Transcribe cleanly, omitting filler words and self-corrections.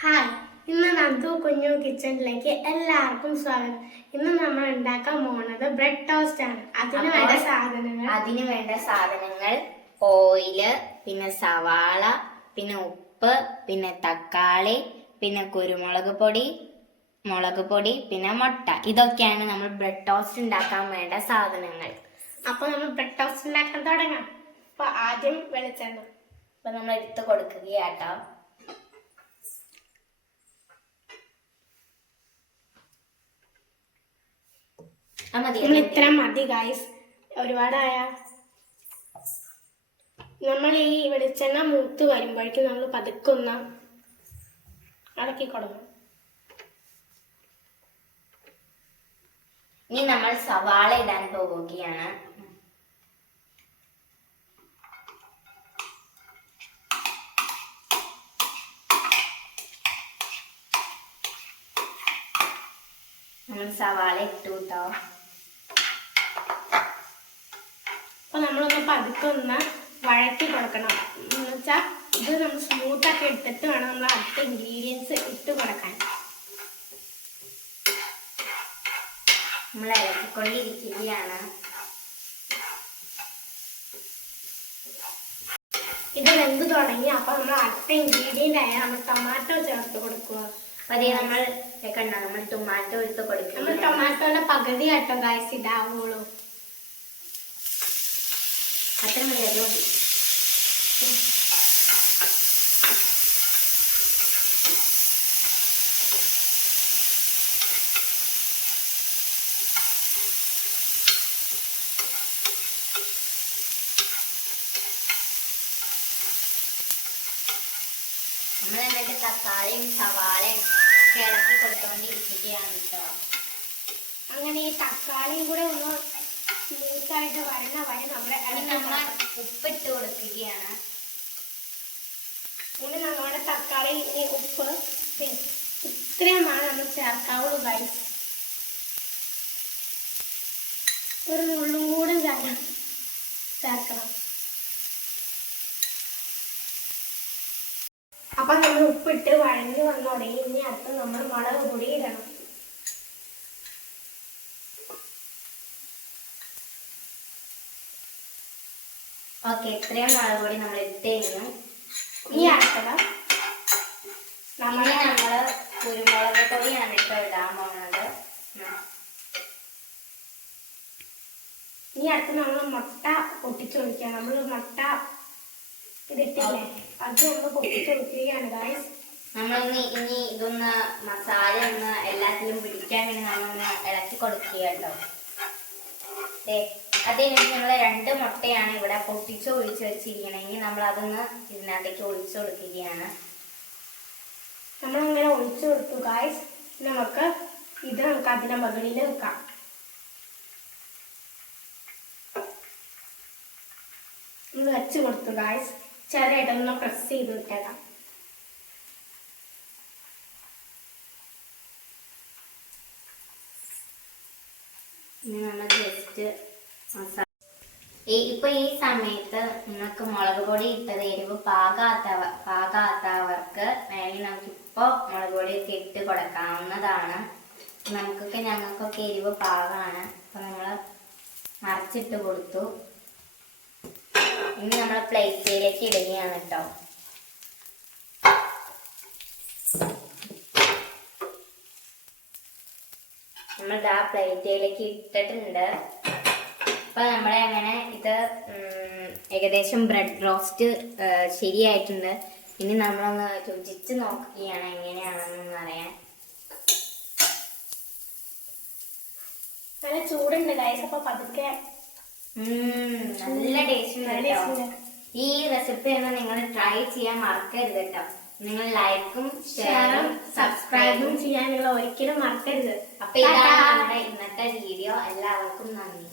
Hi, ഇന്ന് നന്ദു കുഞ്ഞു കിച്ചണിലേക്ക് എല്ലാവർക്കും സ്വാഗതം. ഇന്ന് നമ്മൾ ഉണ്ടാക്കാൻ പോകുന്നത് ബ്രെഡ് ടോസ്റ്റ് ആണ്. അതിന് വേണ്ട സാധനങ്ങൾ ഓയില്, പിന്നെ സവാള, പിന്നെ ഉപ്പ്, പിന്നെ തക്കാളി, പിന്നെ കുരുമുളക് പൊടി, മുളക് പൊടി, പിന്നെ മുട്ട. ഇതൊക്കെയാണ് നമ്മൾ ബ്രെഡ് ടോസ്റ്റ് ഉണ്ടാക്കാൻ വേണ്ട സാധനങ്ങൾ. അപ്പൊ നമ്മൾ ബ്രെഡ് ടോസ്റ്റ് ഉണ്ടാക്കാൻ തുടങ്ങാം. അപ്പൊ ആദ്യം വെളിച്ചെണ്ണ നമ്മൾ എടുത്ത് കൊടുക്കുകയാട്ടോ. ഇത്ര മതി ഗൈസ്, ഒരുപാടായ. നമ്മൾ ഈ വെളിച്ചെണ്ണ മൂത്ത് വരുമ്പോഴേക്കും നമ്മൾ പതുക്കുന്ന ഇളക്കി കൊടുക്കണം. ഇനി നമ്മൾ സവാള ഇടാൻ പോവുകയാണ്. നമ്മൾ സവാള ഇട്ടു കേട്ടോ. അപ്പൊ നമ്മളൊന്ന് പതുക്കൊന്ന് വഴറ്റി കൊടുക്കണം. എന്ന് വെച്ചാൽ ഇത് നമ്മൾ സ്മൂത്തൊക്കെ എടുത്തിട്ട് വേണം നമ്മൾ അടുത്ത ഇൻഗ്രീഡിയൻസ് ഇട്ട് കൊടുക്കാൻ. നമ്മൾ ഇളക്കിക്കൊണ്ടിരിക്കുകയാണ്. ഇത് വെന്ത് തുടങ്ങി. അപ്പൊ നമ്മൾ അടുത്ത ഇൻഗ്രീഡിയന്റ് ആയ നമ്മൾ ടൊമാറ്റോ ചേർത്ത് കൊടുക്കുക. അതേ നമ്മൾ നമ്മൾ ടൊമാറ്റോ എടുത്ത് കൊടുക്കും. നമ്മൾ ടൊമാറ്റോയുടെ പകുതി ആട്ടോ ഗൈസ് ഇടാവുള്ളൂ. അത്ര മതി. നമ്മൾ എന്നിട്ട് തക്കാളിയും സവാളയും ഒക്കെ ഇളക്കി കൊടുത്തോണ്ടിരിക്കുകയാണ് കേട്ടോ. അങ്ങനെ ഈ തക്കാളിയും കൂടെ ഒന്ന് സ്മൂത്തായിട്ട് വരണ വരെ നമ്മൾ ഉപ്പിട്ട് കൊടുക്കുകയാണ്. ഇനി നമ്മുടെ തക്കാളി ഉപ്പ് ഇത്രയുമാണ് നമ്മൾ ചേർക്കാവുള്ളൂ ഗൈസ്. ഒരു നുള്ളും കൂടെ ചേർക്കണം. അപ്പൊ നമ്മൾ ഉപ്പിട്ട് വഴഞ്ഞു വന്നോടെ ഇനി അടുത്ത് നമ്മൾ മുളക് പൊടി ഇടണം. ഓക്കെ, ഇത്രയും മുളക് പൊടി നമ്മൾ ഇട്ട് കഴിഞ്ഞു. ഈ അടുത്തത് നമ്മള് കുരുമുളക് പൊടിയാണ് ഇപ്പൊ ഇടാൻ പോകുന്നത്. ഈ അടുത്ത് നമ്മൾ മുട്ട പൊട്ടിച്ചൊഴിക്കുക. നമ്മൾ മുട്ട ഇതിട്ടില്ലേ, അത് നമ്മൾ പൊട്ടിച്ചൊഴിക്കുകയാണ് ഗൈസ്. നമ്മളൊന്ന് ഇനി ഇതൊന്ന് മസാല ഒന്ന് എല്ലാത്തിലും പിടിക്കാൻ വേണ്ടി നമ്മളൊന്ന് ഇളക്കി കൊടുക്കുക കേട്ടോ. അതിന് നമ്മൾ 2 മുട്ടയാണ് ഇവിടെ പൊട്ടിച്ച് ഒഴിച്ച് വെച്ചിരിക്കണമെങ്കിൽ നമ്മൾ അതൊന്ന് ഇതിനകത്തേക്ക് ഒഴിച്ചു കൊടുക്കുകയാണ്. നമ്മളങ്ങനെ ഒഴിച്ചു കൊടുത്തു ഗൈസ്. നമുക്ക് അതിന്റെ മുകളിൽ വെക്കാം. നമ്മൾ വെച്ച് കൊടുത്തു ഗൈസ്. ചെറുതായിട്ടൊന്ന് പ്രസ് ചെയ്ത് വിട്ടേക്കാം. ഇനി നമ്മൾ ജസ്റ്റ് ഇപ്പൊ ഈ സമയത്ത് നിങ്ങൾക്ക് മുളക് പൊടി ഇട്ടത് എരിവ് പാകാത്തവർക്ക് വേണമെങ്കിൽ നമുക്കിപ്പോ മുളക് പൊടിയൊക്കെ ഇട്ട് കൊടുക്കാവുന്നതാണ്. ഞങ്ങൾക്കൊക്കെ എരിവ് പാകമാണ്. അപ്പൊ നമ്മൾ മറിച്ചിട്ട് കൊടുത്തു. ഇനി നമ്മൾ പ്ലേറ്റിലേക്ക് ഇടുകയാണ് കേട്ടോ. നമ്മൾ ആ പ്ലേറ്റിലേക്ക് ഇട്ടിട്ടുണ്ട്. അപ്പൊ നമ്മളെ അങ്ങനെ ഇത് ഏകദേശം ബ്രെഡ് റോസ്റ്റ് ശരിയായിട്ടുണ്ട്. ഇനി നമ്മളൊന്ന് രുചിച്ച് നോക്കുകയാണ് എങ്ങനെയാണെന്ന് അറിയാൻ. നല്ല ചൂടുണ്ട് ഗൈസ്. അപ്പൊ പതുക്കെ നല്ല ടേസ്റ്റ്. ഈ റെസിപ്പി ഒന്ന് നിങ്ങൾ ട്രൈ ചെയ്യാൻ മറക്കരുത് കേട്ടോ. നിങ്ങൾ ലൈക്കും ഷെയറും സബ്സ്ക്രൈബും ചെയ്യാൻ നിങ്ങൾ ഒരിക്കലും മറക്കരുത്. അപ്പൊ ഇതാണ് നമ്മുടെ ഇന്നത്തെ വീഡിയോ. എല്ലാവർക്കും നന്ദി.